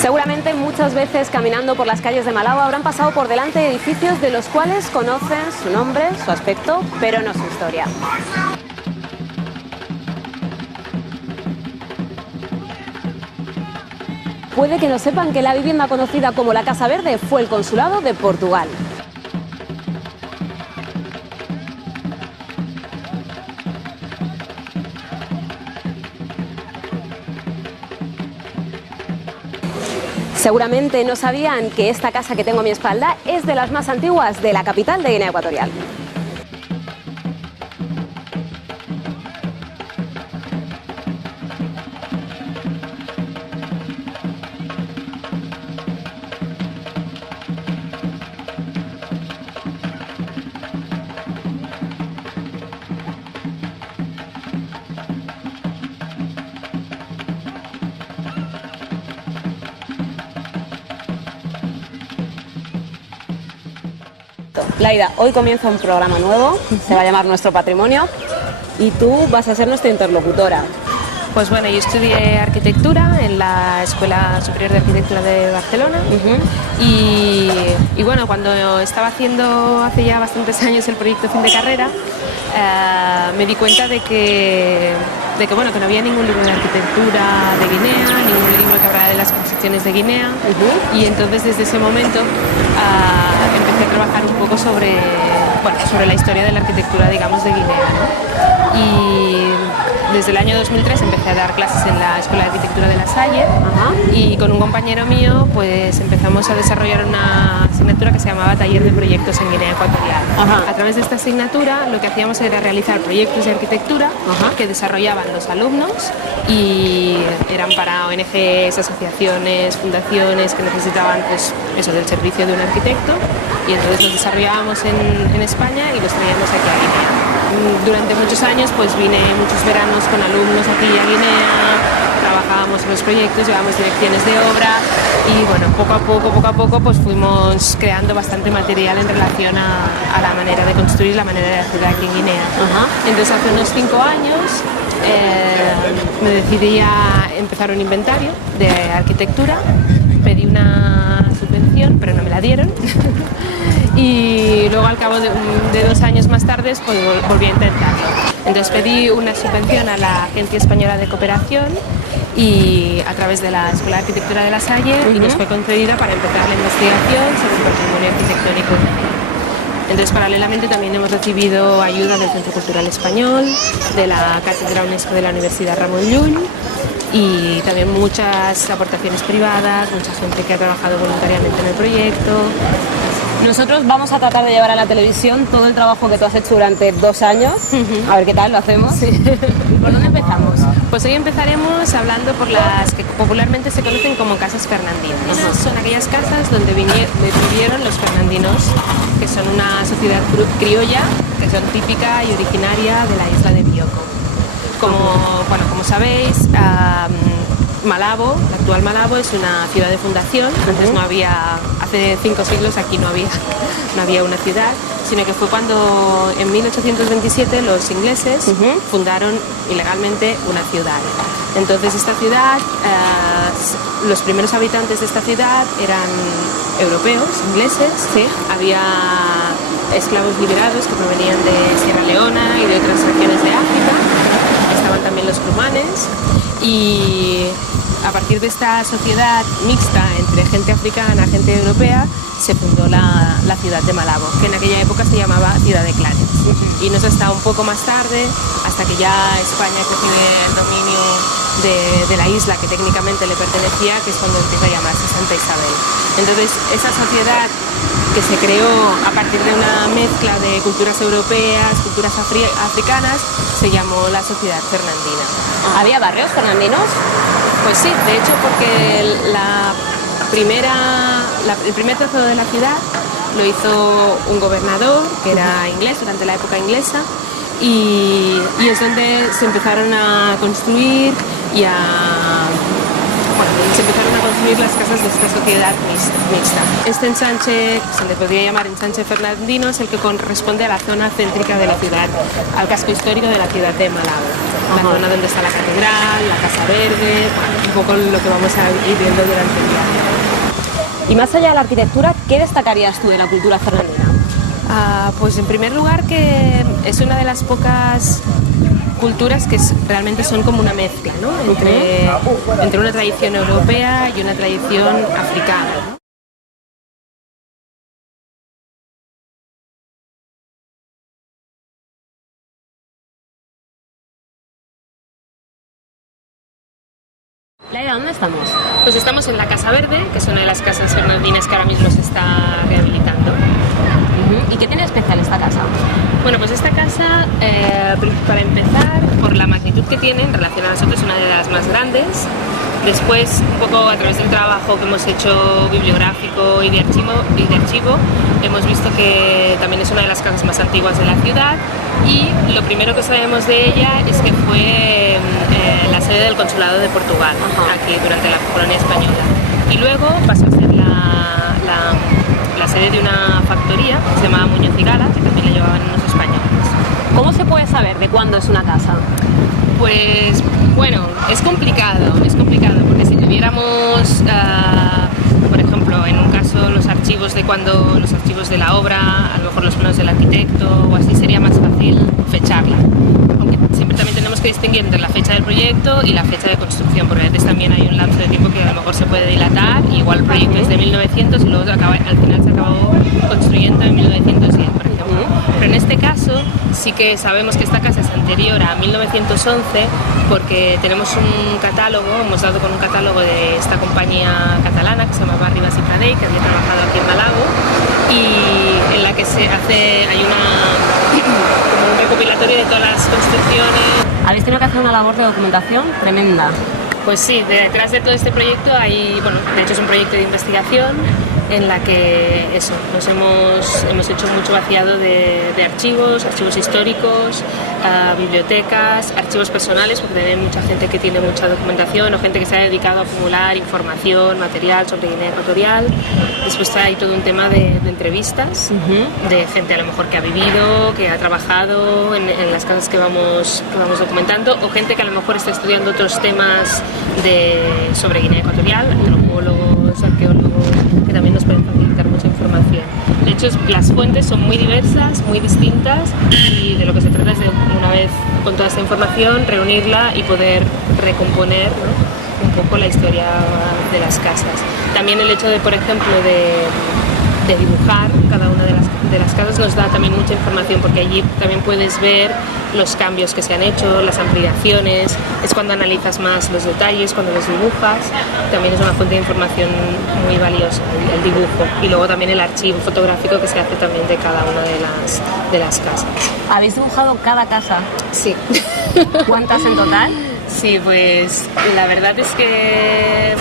Seguramente muchas veces caminando por las calles de Malabo habrán pasado por delante de edificios de los cuales conocen su nombre, su aspecto, pero no su historia. Puede que no sepan que la vivienda conocida como la Casa Verde fue el consulado de Portugal. Seguramente no sabían que esta casa que tengo a mi espalda es de las más antiguas de la capital de Guinea Ecuatorial. Laida, hoy comienza un programa nuevo, se va a llamar Nuestro Patrimonio y tú vas a ser nuestra interlocutora. Pues bueno, yo estudié arquitectura en la Escuela Superior de Arquitectura de Barcelona y bueno, cuando estaba haciendo hace ya bastantes años el proyecto fin de carrera, me di cuenta de que bueno, que no había ningún libro de arquitectura de Guinea, ningún libro que hablara de las construcciones de Guinea y entonces desde ese momento empecé a trabajar un poco sobre la historia de la arquitectura, digamos, de Guinea, ¿no? Y desde el año 2003 empecé a dar clases en la Escuela de Arquitectura de La Salle y con un compañero mío pues empezamos a desarrollar una asignatura que se llamaba Taller de Proyectos en Guinea Ecuatorial. A través de esta asignatura lo que hacíamos era realizar proyectos de arquitectura que desarrollaban los alumnos y eran para ONGs, asociaciones, fundaciones que necesitaban pues eso del servicio de un arquitecto y entonces los desarrollábamos en España y los traíamos aquí a Guinea. Durante muchos años pues vine muchos veranos con alumnos aquí a Guinea, trabajábamos en los proyectos, llevábamos direcciones de obra y bueno, poco a poco pues fuimos creando bastante material en relación a la manera de construir, la manera de hacer aquí en Guinea. Entonces hace unos 5 años me decidí a empezar un inventario de arquitectura, pedí una subvención pero no me la dieron. Y luego al cabo de 2 años más tarde pues volví a intentarlo. Entonces pedí una subvención a la Agencia Española de Cooperación y a través de la Escuela de Arquitectura de La Salle y nos fue concedida para empezar la investigación sobre el patrimonio arquitectónico. Entonces paralelamente también hemos recibido ayuda del Centro Cultural Español, de la Cátedra UNESCO de la Universidad Ramon Llull y también muchas aportaciones privadas, mucha gente que ha trabajado voluntariamente en el proyecto. Nosotros vamos a tratar de llevar a la televisión todo el trabajo que tú has hecho durante 2 años. A ver qué tal lo hacemos. Sí. ¿Por dónde empezamos? Pues hoy empezaremos hablando por las que popularmente se conocen como casas fernandinas. Son aquellas casas donde vivieron los fernandinos, que son una sociedad criolla, que son típica y originaria de la isla de Bioko. Como sabéis, Malabo, la actual Malabo, es una ciudad de fundación. Antes no había, hace 5 siglos aquí no había una ciudad, sino que fue cuando en 1827 los ingleses fundaron ilegalmente una ciudad. Entonces esta ciudad, los primeros habitantes de esta ciudad eran europeos, ingleses, había esclavos liberados que provenían de Sierra Leona y de otras regiones de África, estaban también los cumanes y a partir de esta sociedad mixta entre gente africana y gente europea se fundó la ciudad de Malabo, que en aquella época se llamaba Ciudad de Clanes. Y no es hasta un poco más tarde, hasta que ya España cogió el dominio de la isla que técnicamente le pertenecía, que es cuando empieza a llamarse Santa Isabel. Entonces esa sociedad que se creó a partir de una mezcla de culturas europeas, culturas africanas, se llamó la Sociedad Fernandina. ¿Había barrios fernandinos? Pues sí, de hecho porque el primer trozo de la ciudad lo hizo un gobernador que era inglés durante la época inglesa y es donde se empezaron a construir construir las casas de esta sociedad mixta. Este ensanche, se le podría llamar ensanche fernandino, es el que corresponde a la zona céntrica de la ciudad, al casco histórico de la ciudad de Malabo. La zona donde está la catedral, la Casa Verde, bueno, un poco lo que vamos a ir viendo durante el día. Y más allá de la arquitectura, ¿qué destacarías tú de la cultura fernandina? Pues en primer lugar que es una de las pocas culturas que realmente son como una mezcla, ¿no? entre una tradición europea y una tradición africana, ¿no? Laida, ¿dónde estamos? Pues estamos en la Casa Verde, que es una de las casas fernandinas que ahora mismo se está rehabilitando. ¿Y qué tiene de especial esta casa? Bueno, pues esta casa, para empezar, por la magnitud que tiene en relación a nosotros, es una de las más grandes. Después, un poco a través del trabajo que hemos hecho bibliográfico y de archivo, hemos visto que también es una de las casas más antiguas de la ciudad, y lo primero que sabemos de ella es que fue la sede del Consulado de Portugal, aquí durante la colonia española. Y luego pasó a ser la sede de una factoría que se llamaba Muñoz y Gala, que también la llevaban unos españoles. ¿Cómo se puede saber de cuándo es una casa? Pues bueno, es complicado, porque si tuviéramos, por ejemplo, en un caso los archivos de la obra, a lo mejor los planos del arquitecto o así, sería más fácil fecharla. Aunque siempre también tenemos que distinguir entre la fecha del proyecto y la fecha de construcción, porque a veces también hay un lapso de tiempo que a lo mejor se puede dilatar, igual el proyecto es de 1900 y luego al final se acabó construyendo en 1910, por ejemplo. Pero en este caso sí que sabemos que esta casa es anterior a 1911 porque tenemos un catálogo, hemos dado con un catálogo de esta compañía catalana que se llamaba Ribas y Pradell, que había trabajado aquí en Malabo, y en la que hay como un recopilatorio de todas las construcciones. Habéis tenido que hacer una labor de documentación tremenda. Pues sí, detrás de todo este proyecto de hecho es un proyecto de investigación en la que hemos hecho mucho vaciado de archivos históricos, bibliotecas, archivos personales, porque hay mucha gente que tiene mucha documentación o gente que se ha dedicado a acumular información, material sobre Guinea Ecuatorial. Después hay todo un tema de entrevistas de gente a lo mejor que ha vivido, que ha trabajado en las casas que vamos documentando, o gente que a lo mejor está estudiando otros temas sobre Guinea Ecuatorial, antropólogos, arqueólogos, que también nos pueden facilitar mucha información. De hecho, las fuentes son muy diversas, muy distintas, y de lo que se trata es de, una vez con toda esta información, reunirla y poder recomponer, ¿no?, un poco la historia de las casas. También el hecho de, por ejemplo, de dibujar cada una de las casas nos da también mucha información, porque allí también puedes ver los cambios que se han hecho, las ampliaciones, es cuando analizas más los detalles, cuando los dibujas, también es una fuente de información muy valiosa, el dibujo, y luego también el archivo fotográfico que se hace también de cada una de las casas. ¿Habéis dibujado cada casa? Sí. ¿Cuántas en total? Sí, pues la verdad es que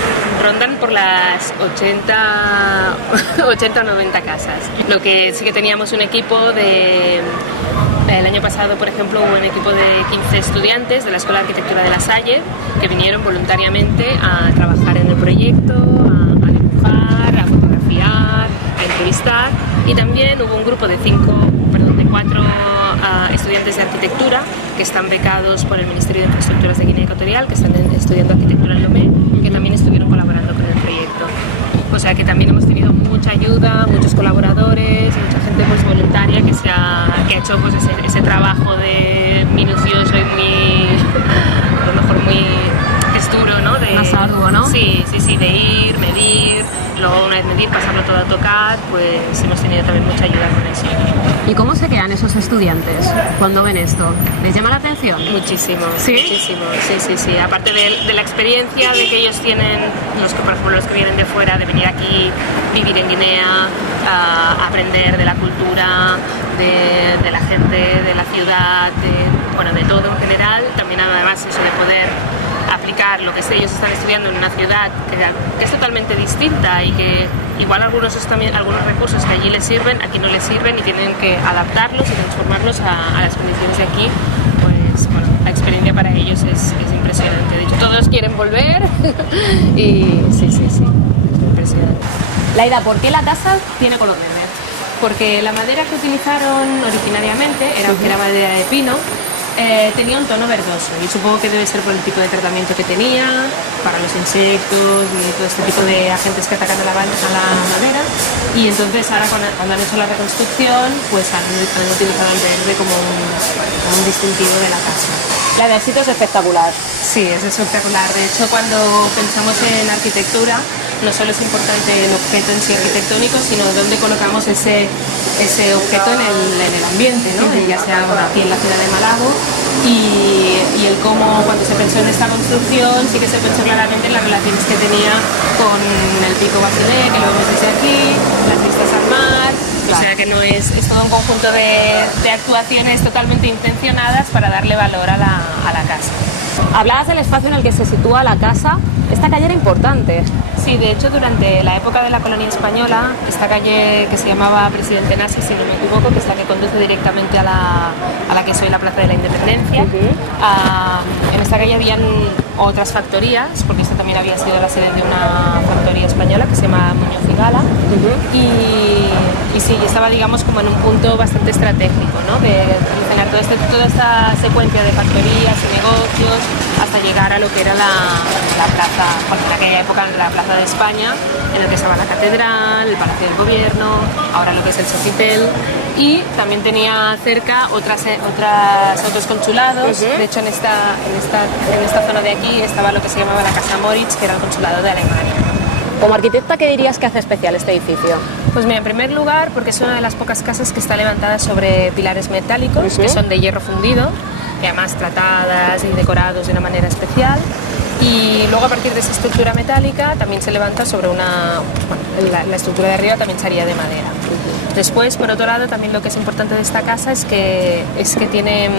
rondan por las 80 o 90 casas. Lo que sí que teníamos un equipo el año pasado, por ejemplo, hubo un equipo de 15 estudiantes de la Escuela de Arquitectura de La Salle que vinieron voluntariamente a trabajar en el proyecto, a dibujar, a fotografiar, a entrevistar, y también hubo un grupo de 4 estudiantes de arquitectura que están becados por el Ministerio de Infraestructuras de Guinea Ecuatorial, que están estudiando arquitectura en Lomé, que también estuvieron colaborando con el proyecto. O sea que también hemos tenido mucha ayuda, muchos colaboradores, mucha gente pues voluntaria que ha hecho pues ese trabajo de minucioso y a lo mejor muy duro, ¿no? Más arduo, ¿no? Sí, de ir, medir, luego una vez medir, pasarlo todo a tocar, pues hemos tenido también mucha ayuda con eso. ¿Y cómo se quedan esos estudiantes cuando ven esto? ¿Les llama la atención? Muchísimo, ¿Sí? Muchísimo, sí. Aparte de la experiencia de que ellos tienen, por ejemplo, los que vienen de fuera, de venir aquí, vivir en Guinea, aprender de la cultura, de la gente, de la ciudad, de todo en general, también además eso de poder aplicar lo que ellos están estudiando en una ciudad que es totalmente distinta y que igual algunos recursos que allí les sirven, aquí no les sirven, y tienen que adaptarlos y transformarlos a las condiciones de aquí. Pues bueno, la experiencia para ellos es impresionante. De hecho, todos quieren volver y sí. Laida, ¿por qué la casa tiene color verde? Porque la madera que utilizaron originariamente era madera de pino, tenía un tono verdoso y supongo que debe ser por el tipo de tratamiento que tenía para los insectos y todo este tipo de agentes que atacan a la madera, y entonces ahora cuando han hecho la reconstrucción pues han utilizado el verde como un distintivo de la casa. La del sitio es espectacular. Sí, es espectacular. De hecho, cuando pensamos en arquitectura, no solo es importante el objeto en sí arquitectónico, sino dónde colocamos ese objeto en el ambiente, ¿no? Ya sea aquí en la ciudad de Malabo, y el cómo cuando se pensó en esta construcción sí que se pensó claramente en las relaciones que tenía con el Pico Basilea, que lo vemos desde aquí, las vistas al mar. O sea que no es todo un conjunto de actuaciones totalmente intencionadas para darle valor a la casa. Hablabas del espacio en el que se sitúa la casa. Esta calle era importante. Sí, de hecho durante la época de la colonia española, esta calle que se llamaba Presidente Nasi, si no me equivoco, que es la que conduce directamente a la que es hoy la Plaza de la Independencia, en esta calle habían otras factorías, porque esta también había sido la sede de una factoría española que se llama Muñoz y Gala, y sí, estaba digamos como en un punto bastante estratégico, ¿no? De relacionar toda esta secuencia de factorías y negocios hasta llegar a lo que era la plaza, bueno, en aquella época la Plaza de España, en el que estaba la catedral, el Palacio del Gobierno, ahora lo que es el Sofitel, y también tenía cerca otros consulados. De hecho en esta zona de aquí estaba lo que se llamaba la Casa Moritz, que era el consulado de Alemania. Como arquitecta, ¿qué dirías que hace especial este edificio? Pues mira, en primer lugar, porque es una de las pocas casas que está levantada sobre pilares metálicos, que son de hierro fundido, y además tratadas y decorados de una manera especial. Y luego a partir de esa estructura metálica también se levanta sobre la estructura de arriba también sería de madera. Después, por otro lado, también lo que es importante de esta casa es que tiene,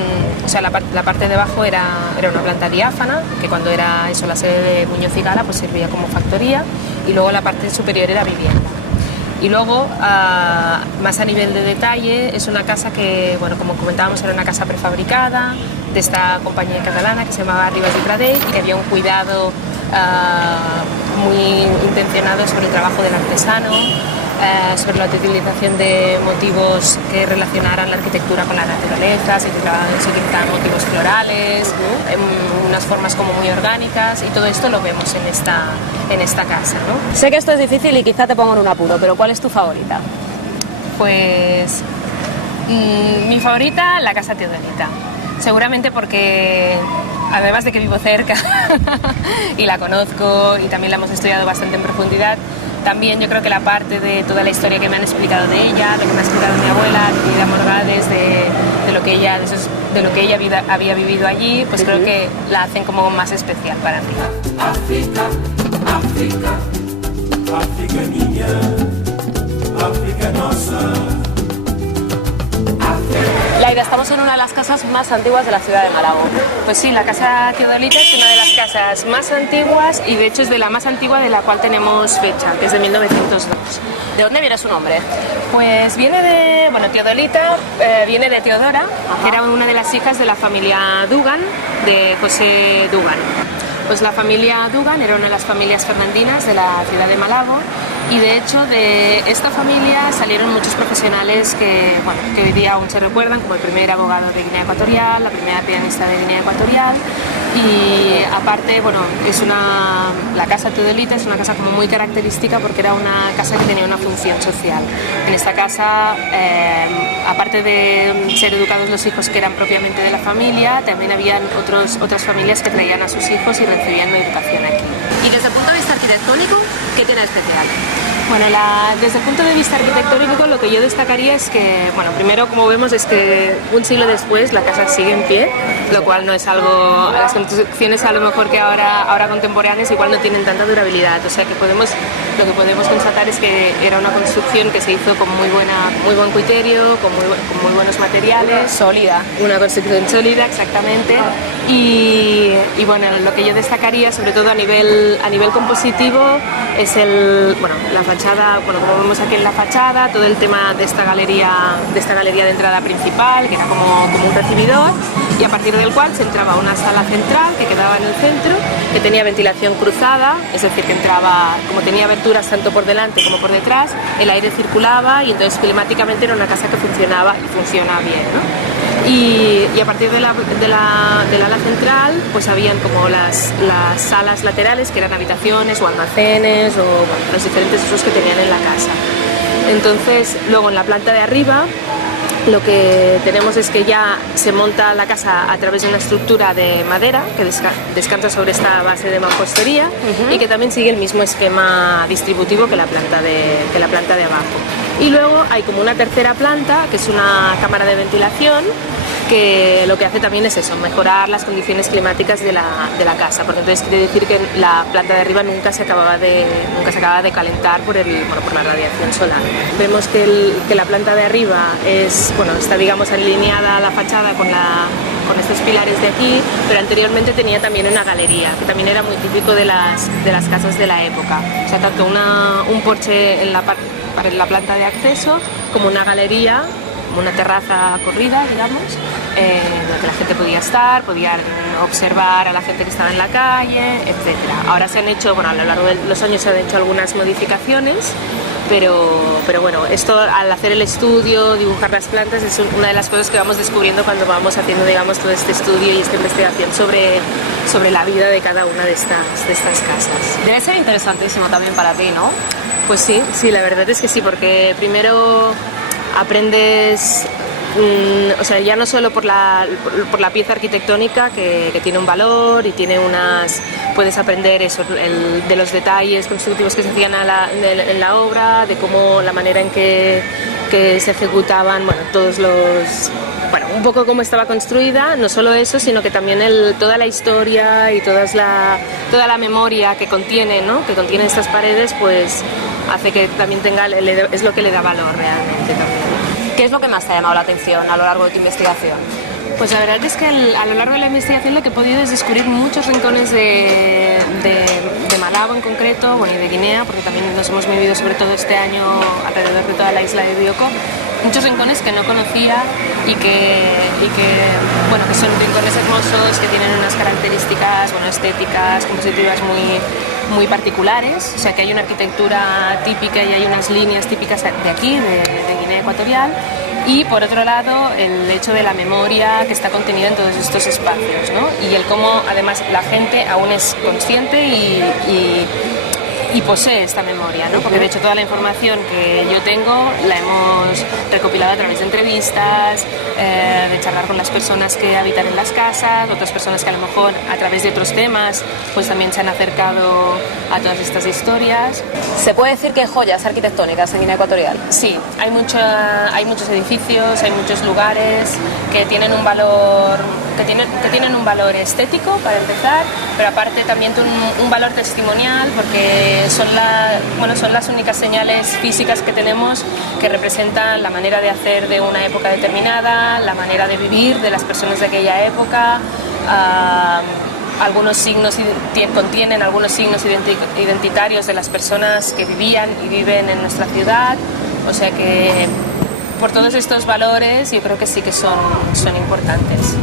o sea, la parte de abajo era una planta diáfana, que cuando era eso la sede de Muñoz y Gala, pues servía como factoría, y luego la parte superior era vivienda. Y luego, más a nivel de detalle, es una casa que, bueno, como comentábamos, era una casa prefabricada de esta compañía catalana que se llamaba Ribas i Pradell, y que había un cuidado muy intencionado sobre el trabajo del artesano, sobre la utilización de motivos que relacionaran la arquitectura con la naturaleza, se utilizaban motivos florales, unas formas como muy orgánicas, y todo esto lo vemos en esta casa, ¿no? Sé que esto es difícil y quizá te pongo en un apuro, pero ¿cuál es tu favorita? Pues mi favorita, la Casa Teodolita. Seguramente porque, además de que vivo cerca y la conozco y también la hemos estudiado bastante en profundidad, también yo creo que la parte de toda la historia que me han explicado de ella, de lo que me ha explicado mi abuela, de Ida Morgades, de lo que ella había vivido allí, pues creo que la hacen como más especial para mí. África, África, África niña, África nosa. Laida, estamos en una de las casas más antiguas de la ciudad de Malabo. Pues sí, la Casa Teodolita es una de las casas más antiguas y de hecho es de la más antigua de la cual tenemos fecha, que es de 1902. ¿De dónde viene su nombre? Pues viene de, bueno, Teodolita viene de Teodora, que era una de las hijas de la familia Dugan, de José Dugan. Pues la familia Dugan era una de las familias fernandinas de la ciudad de Malabo, y de hecho de esta familia salieron muchos profesionales que hoy día aún se recuerdan, como el primer abogado de Guinea Ecuatorial, la primera pianista de Guinea Ecuatorial, y aparte, bueno, la Casa Teodolita es una casa como muy característica porque era una casa que tenía una función social. En esta casa, aparte de ser educados los hijos que eran propiamente de la familia, también habían otras familias que traían a sus hijos y recibían una educación aquí. Y desde el punto de vista arquitectónico, ¿qué tiene de especial? Bueno, desde el punto de vista arquitectónico lo que yo destacaría es que, bueno, primero como vemos es que un siglo después la casa sigue en pie, lo cual no es algo, las construcciones a lo mejor que ahora contemporáneas igual no tienen tanta durabilidad, o sea que lo que podemos constatar es que era una construcción que se hizo con muy buen criterio, con muy buenos materiales. Sólida. Una construcción sólida, exactamente, y bueno, lo que yo destacaría sobre todo a nivel compositivo es la fachada fachada, bueno, como vemos aquí en la fachada, todo el tema de esta galería de entrada principal, que era como un recibidor, y a partir del cual se entraba a una sala central que quedaba en el centro, que tenía ventilación cruzada, es decir, que entraba, como tenía aberturas tanto por delante como por detrás, el aire circulaba y entonces climáticamente era una casa que funcionaba y funciona bien, ¿no? Y a partir del ala central pues habían como las salas laterales, que eran habitaciones o almacenes o bueno, los diferentes usos que tenían en la casa. Entonces luego en la planta de arriba lo que tenemos es que ya se monta la casa a través de una estructura de madera que descansa sobre esta base de mampostería y que también sigue el mismo esquema distributivo que la planta de abajo. Y luego hay como una tercera planta, que es una cámara de ventilación, que lo que hace también es eso, mejorar las condiciones climáticas de la casa, porque entonces quiere decir que la planta de arriba nunca se acaba de calentar por la radiación solar. Vemos que la planta de arriba está digamos alineada a la fachada con estos pilares de aquí, pero anteriormente tenía también una galería, que también era muy típico de las casas de la época. O sea, tanto un porche en la planta de acceso como una galería, como una terraza corrida, digamos, donde la gente podía estar, podía observar a la gente que estaba en la calle, etc. Ahora se han hecho, a lo largo de los años se han hecho algunas modificaciones, pero bueno, esto al hacer el estudio, dibujar las plantas, es una de las cosas que vamos descubriendo cuando vamos haciendo, digamos, todo este estudio y esta investigación sobre la vida de cada una de estas casas. Debe ser interesantísimo también para ti, ¿no? Pues sí, la verdad es que sí, porque primero aprendes, ya no solo por la pieza arquitectónica que tiene un valor y puedes aprender eso, de los detalles constructivos que se hacían en la obra, de cómo la manera en que se ejecutaban, un poco cómo estaba construida, no solo eso, sino que también toda la historia y toda la memoria que contiene estas paredes, pues hace que también es lo que le da valor realmente también. ¿Qué es lo que más te ha llamado la atención a lo largo de tu investigación? Pues la verdad es que a lo largo de la investigación lo que he podido es descubrir muchos rincones de Malabo en concreto, y de Guinea, porque también nos hemos movido sobre todo este año alrededor de toda la isla de Bioko, muchos rincones que no conocía y que son rincones hermosos, que tienen unas características estéticas, compositivas muy particulares, o sea que hay una arquitectura típica y hay unas líneas típicas de aquí, de Guinea Ecuatorial, y por otro lado el hecho de la memoria que está contenida en todos estos espacios, ¿no? Y el cómo además la gente aún es consciente y posee esta memoria, ¿no? Porque de hecho toda la información que yo tengo la hemos recopilado a través de entrevistas, de charlar con las personas que habitan en las casas, otras personas que a lo mejor a través de otros temas pues también se han acercado a todas estas historias. ¿Se puede decir que hay joyas arquitectónicas en Guinea Ecuatorial? Sí, hay muchos edificios, hay muchos lugares que tienen un valor un valor estético para empezar, pero aparte también un valor testimonial, porque son las únicas señales físicas que tenemos que representan la manera de hacer de una época determinada, la manera de vivir de las personas de aquella época. Contienen algunos signos identitarios de las personas que vivían y viven en nuestra ciudad, o sea que por todos estos valores yo creo que sí que son importantes.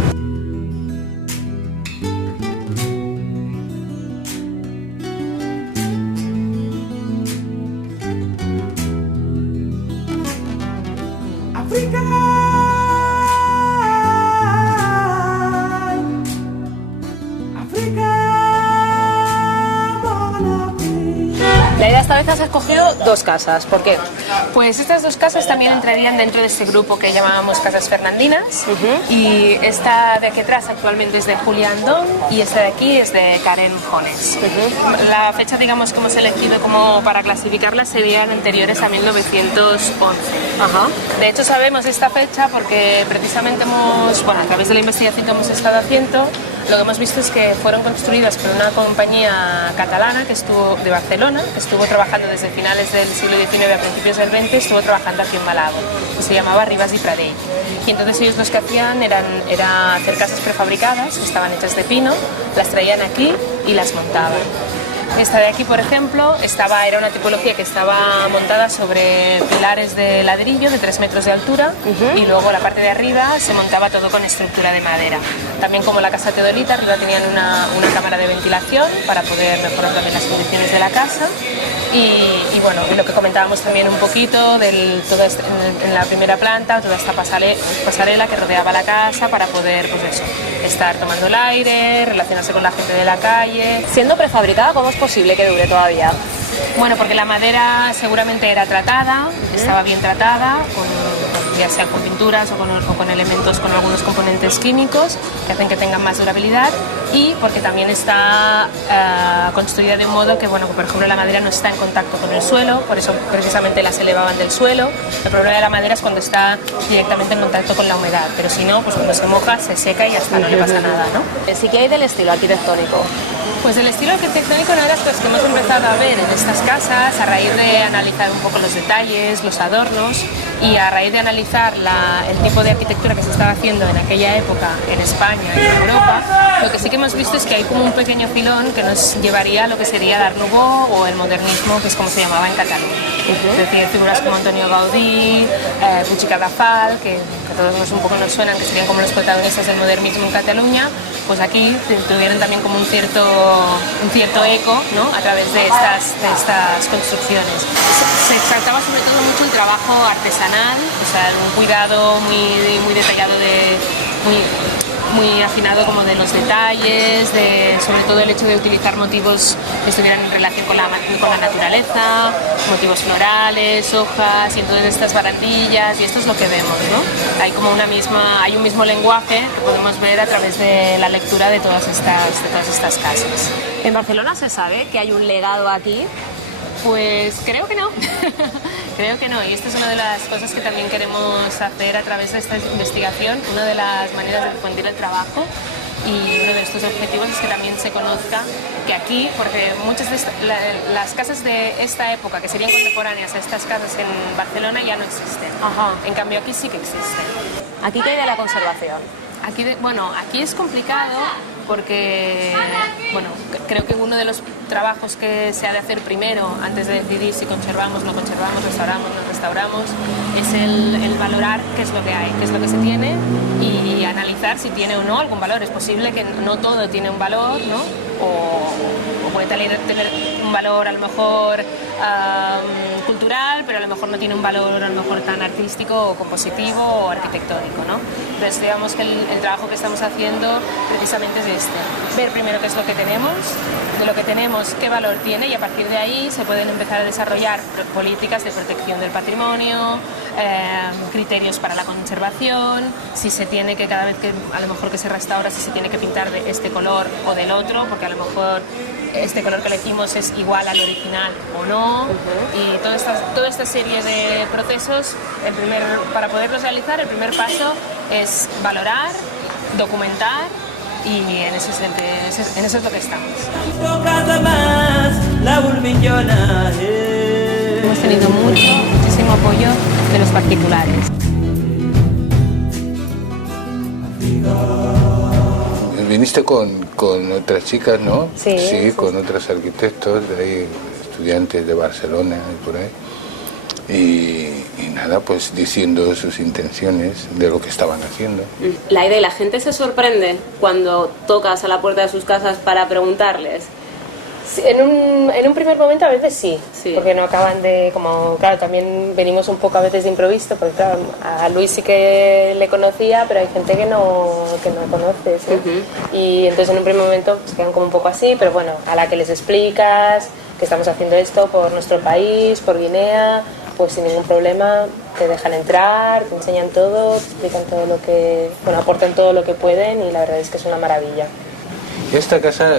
La idea esta vez has escogido dos casas, ¿por qué? Pues estas dos casas también entrarían dentro de este grupo que llamábamos Casas Fernandinas, y esta de aquí atrás actualmente es de Julia Andón y esta de aquí es de Karen Jones. La fecha, digamos, que hemos elegido como para clasificarlas serían anteriores a 1911. De hecho sabemos esta fecha porque precisamente a través de la investigación que hemos estado haciendo, lo que hemos visto es que fueron construidas por una compañía catalana de Barcelona, que estuvo trabajando desde finales del siglo XIX a principios del XX, estuvo trabajando aquí en Malabo, que se llamaba Ribas i Pradell. Y entonces ellos lo que hacían era hacer casas prefabricadas, que estaban hechas de pino, las traían aquí y las montaban. Esta de aquí, por ejemplo, era una tipología que estaba montada sobre pilares de ladrillo de 3 metros de altura y luego la parte de arriba se montaba todo con estructura de madera. También como la casa teodolita, arriba tenían una cámara de ventilación para poder mejorar también las condiciones de la casa. Y bueno, lo que comentábamos también un poquito en la primera planta, toda esta pasarela que rodeaba la casa para poder, pues eso, estar tomando el aire, relacionarse con la gente de la calle. Siendo prefabricada, ¿cómo es posible que dure todavía? Bueno, porque la madera seguramente era tratada, estaba bien tratada, ya sea con pinturas o con elementos, con algunos componentes químicos que hacen que tengan más durabilidad, y porque también está construida de un modo que, bueno, por ejemplo, la madera no está en contacto con el suelo, por eso precisamente las elevaban del suelo. El problema de la madera es cuando está directamente en contacto con la humedad, pero si no, pues cuando se moja, se seca y ya está, no le pasa nada, ¿no? Sí, ¿qué hay del estilo arquitectónico? Pues el estilo arquitectónico, una de las cosas que hemos empezado a ver en estas casas, a raíz de analizar un poco los detalles, los adornos, y a raíz de analizar el tipo de arquitectura que se estaba haciendo en aquella época en España y en Europa, lo que sí que hemos visto es que hay como un pequeño filón que nos llevaría a lo que sería el Art Nouveau o el modernismo, que es como se llamaba en Cataluña. Es decir, figuras como Antonio Gaudí, Puig i Cadafal, que a todos un poco nos suenan, que serían como los protagonistas del modernismo en Cataluña, pues aquí tuvieron también como un cierto eco, ¿no?, a través de estas construcciones. Se exaltaba sobre todo mucho el trabajo artesanal, o sea, un cuidado muy detallado, muy afinado como de los detalles, sobre todo el hecho de utilizar motivos que estuvieran en relación con la naturaleza, motivos florales, hojas, y entonces estas barandillas, y esto es lo que vemos, ¿no? Hay un mismo lenguaje que podemos ver a través de la lectura de todas estas casas. ¿En Barcelona se sabe que hay un legado aquí? Pues creo que no, creo que no, y esta es una de las cosas que también queremos hacer a través de esta investigación, una de las maneras de difundir el trabajo, y uno de estos objetivos es que también se conozca que aquí, porque muchas de las casas de esta época, que serían contemporáneas a estas casas en Barcelona, ya no existen. En cambio aquí sí que existen. ¿Aquí qué hay de la conservación? Aquí es complicado porque, bueno, creo que uno de los trabajos que se ha de hacer primero, antes de decidir si conservamos, no conservamos, restauramos, no restauramos, es el valorar qué es lo que hay, qué es lo que se tiene, y analizar si tiene o no algún valor. Es posible que no todo tiene un valor, ¿no? O puede tener un valor a lo mejor cultural, pero a lo mejor no tiene un valor a lo mejor tan artístico o compositivo o arquitectónico, ¿no? Entonces digamos que el trabajo que estamos haciendo precisamente es ver primero qué es lo que tenemos, de lo que tenemos qué valor tiene, y a partir de ahí se pueden empezar a desarrollar políticas de protección del patrimonio, criterios para la conservación, si se tiene que, cada vez que a lo mejor que se restaura, si se tiene que pintar de este color o del otro, porque a lo mejor este color que elegimos es igual al original o no, y toda esta serie de procesos, para poderlos realizar, el primer paso es valorar, documentar, y en eso es lo que estamos. Hemos tenido muchísimo apoyo de los particulares. Viniste con otras chicas, ¿no? Sí, con otros arquitectos de ahí, estudiantes de Barcelona y por ahí. Y nada, pues diciendo sus intenciones de lo que estaban haciendo. Laida, ¿y la gente se sorprende cuando tocas a la puerta de sus casas para preguntarles? Sí, en un primer momento a veces sí, porque no acaban de, claro, también venimos un poco a veces de improviso, porque claro, a Luis sí que le conocía, pero hay gente que no conoce, ¿sí? Y entonces en un primer momento se quedan como un poco así, pero bueno, a la que les explicas que estamos haciendo esto por nuestro país, por Guinea, pues sin ningún problema te dejan entrar, te enseñan todo, te explican todo lo que, aportan todo lo que pueden, y la verdad es que es una maravilla. Esta casa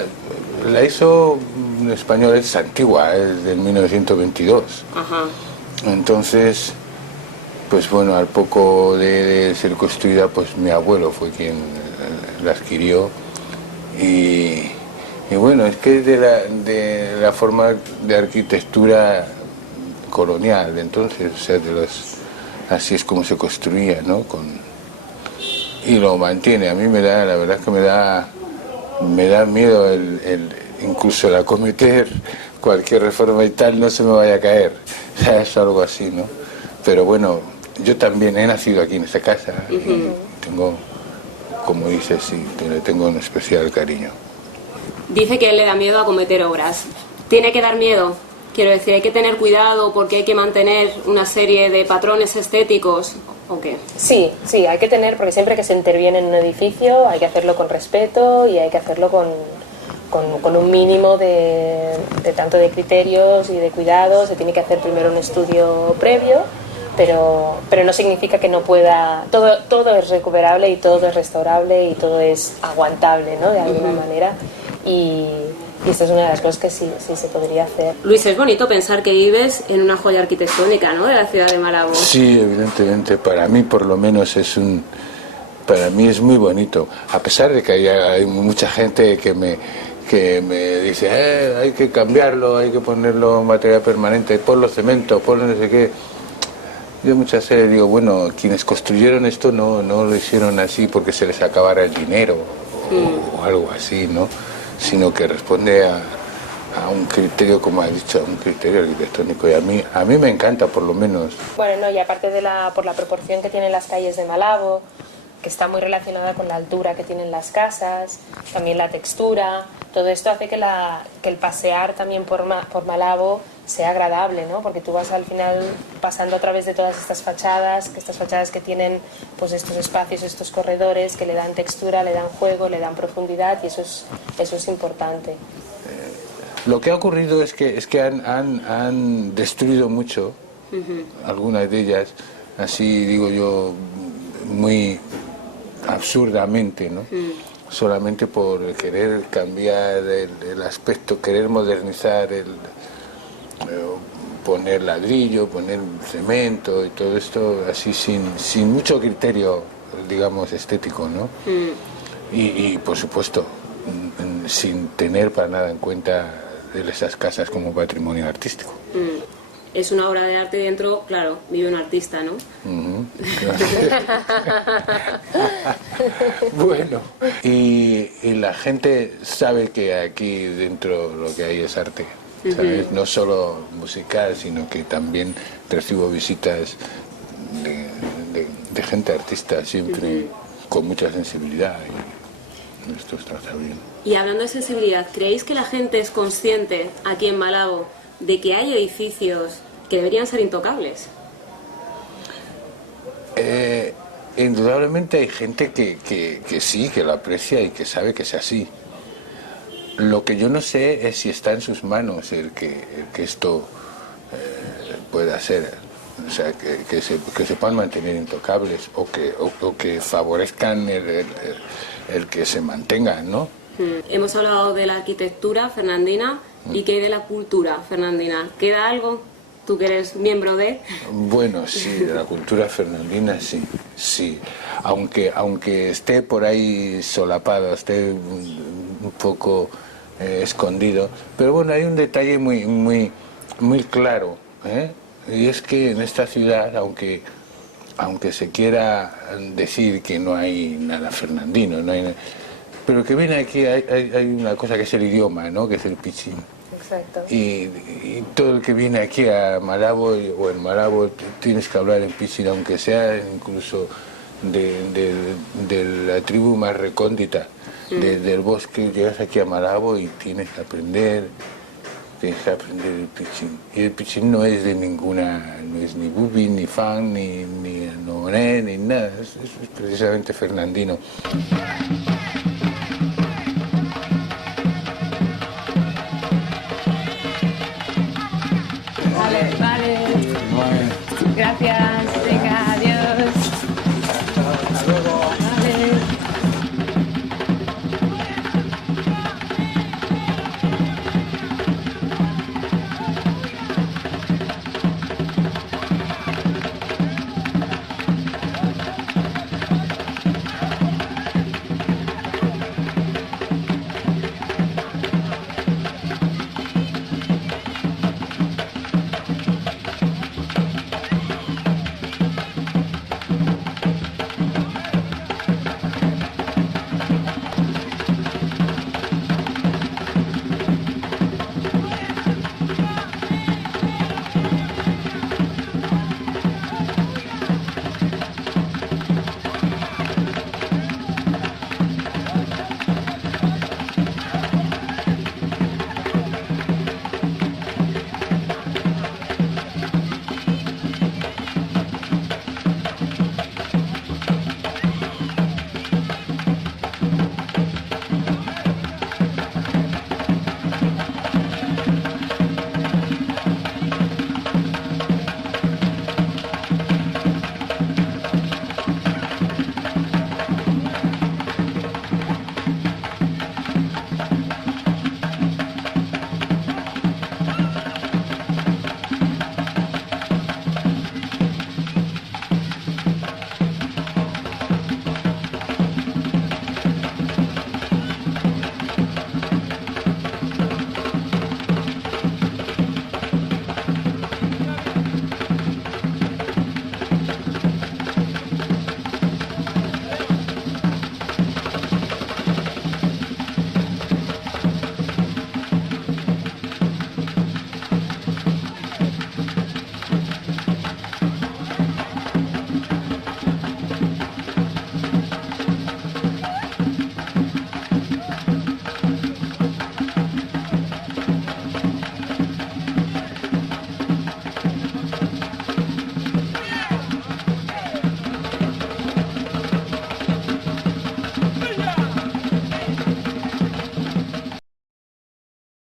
la hizo un español, es antigua, es del 1922. Entonces, pues bueno, al poco de ser construida, pues mi abuelo fue quien la adquirió, y bueno, es que de la forma de arquitectura colonial, entonces, o sea, así es como se construía, ¿no? Y lo mantiene. A mí la verdad es que me da miedo incluso el acometer cualquier reforma y tal no se me vaya a caer. Es algo así, ¿no? Pero bueno, yo también he nacido aquí en esta casa y tengo, como dices, sí, le tengo un especial cariño. Dice que a él le da miedo acometer obras. ¿Tiene que dar miedo? Quiero decir, ¿hay que tener cuidado porque hay que mantener una serie de patrones estéticos o qué? Sí, hay que tener, porque siempre que se interviene en un edificio hay que hacerlo con respeto y hay que hacerlo con un mínimo de tanto de criterios y de cuidados. Se tiene que hacer primero un estudio previo, pero no significa que no pueda... Todo es recuperable y todo es restaurable y todo es aguantable, ¿no? De alguna manera. Y esta es una de las cosas que sí se podría hacer. Luis, es bonito pensar que vives en una joya arquitectónica, ¿no?, de la ciudad de Malabo. Sí, evidentemente, para mí por lo menos para mí es muy bonito, a pesar de que hay mucha gente que me dice, hay que cambiarlo, hay que ponerlo en material permanente, ponlo cemento, ponlo no sé qué. Yo muchas veces digo, bueno, quienes construyeron esto no lo hicieron así porque se les acabara el dinero o algo así, ¿no? Sino que responde a un criterio, como ha dicho, a un criterio arquitectónico, y a mí me encanta, por lo menos. Bueno, no, y aparte por la proporción que tienen las calles de Malabo, que está muy relacionada con la altura que tienen las casas, también la textura, todo esto hace que el pasear también por Malabo sea agradable, ¿no? Porque tú vas al final pasando a través de todas estas fachadas que tienen pues estos espacios, estos corredores que le dan textura, le dan juego, le dan profundidad, y eso es importante. Lo que ha ocurrido es que han destruido mucho, algunas de ellas, así digo yo, muy absurdamente, ¿no? Solamente por querer cambiar el aspecto, querer modernizar, poner ladrillo, poner cemento y todo esto así sin mucho criterio, digamos, estético, ¿no? Y por supuesto, sin tener para nada en cuenta esas casas como patrimonio artístico. Es una obra de arte y dentro, claro, vive un artista, ¿no? Bueno, y la gente sabe que aquí dentro lo que hay es arte, ¿sabes? No solo musical, sino que también recibo visitas de gente artista, siempre con mucha sensibilidad, y esto está bien. Y hablando de sensibilidad, ¿creéis que la gente es consciente aquí en Malabo de que hay edificios que deberían ser intocables? Indudablemente hay gente que sí, que lo aprecia y que sabe que es así. Lo que yo no sé es si está en sus manos el que esto pueda ser, o sea, que se puedan mantener intocables o que favorezcan el que se mantengan, ¿no? Hemos hablado de la arquitectura fernandina, ¿y qué hay de la cultura fernandina? ¿Queda algo? ¿Tú que eres miembro de...? Bueno, sí, de la cultura fernandina sí. Aunque esté por ahí solapado, esté un poco escondido, pero bueno, hay un detalle muy claro, y es que en esta ciudad, aunque se quiera decir que no hay nada fernandino, pero que viene aquí hay una cosa que es el idioma, ¿no? Que es el pichín. Exacto. Y todo el que viene aquí a Malabo o en Malabo tienes que hablar en pichín, aunque sea incluso de la tribu más recóndita del bosque. Llegas aquí a Malabo y tienes que aprender el pichín. Y el pichín no es no es ni bubi, ni fan, ni noné, ni nada. Es precisamente fernandino.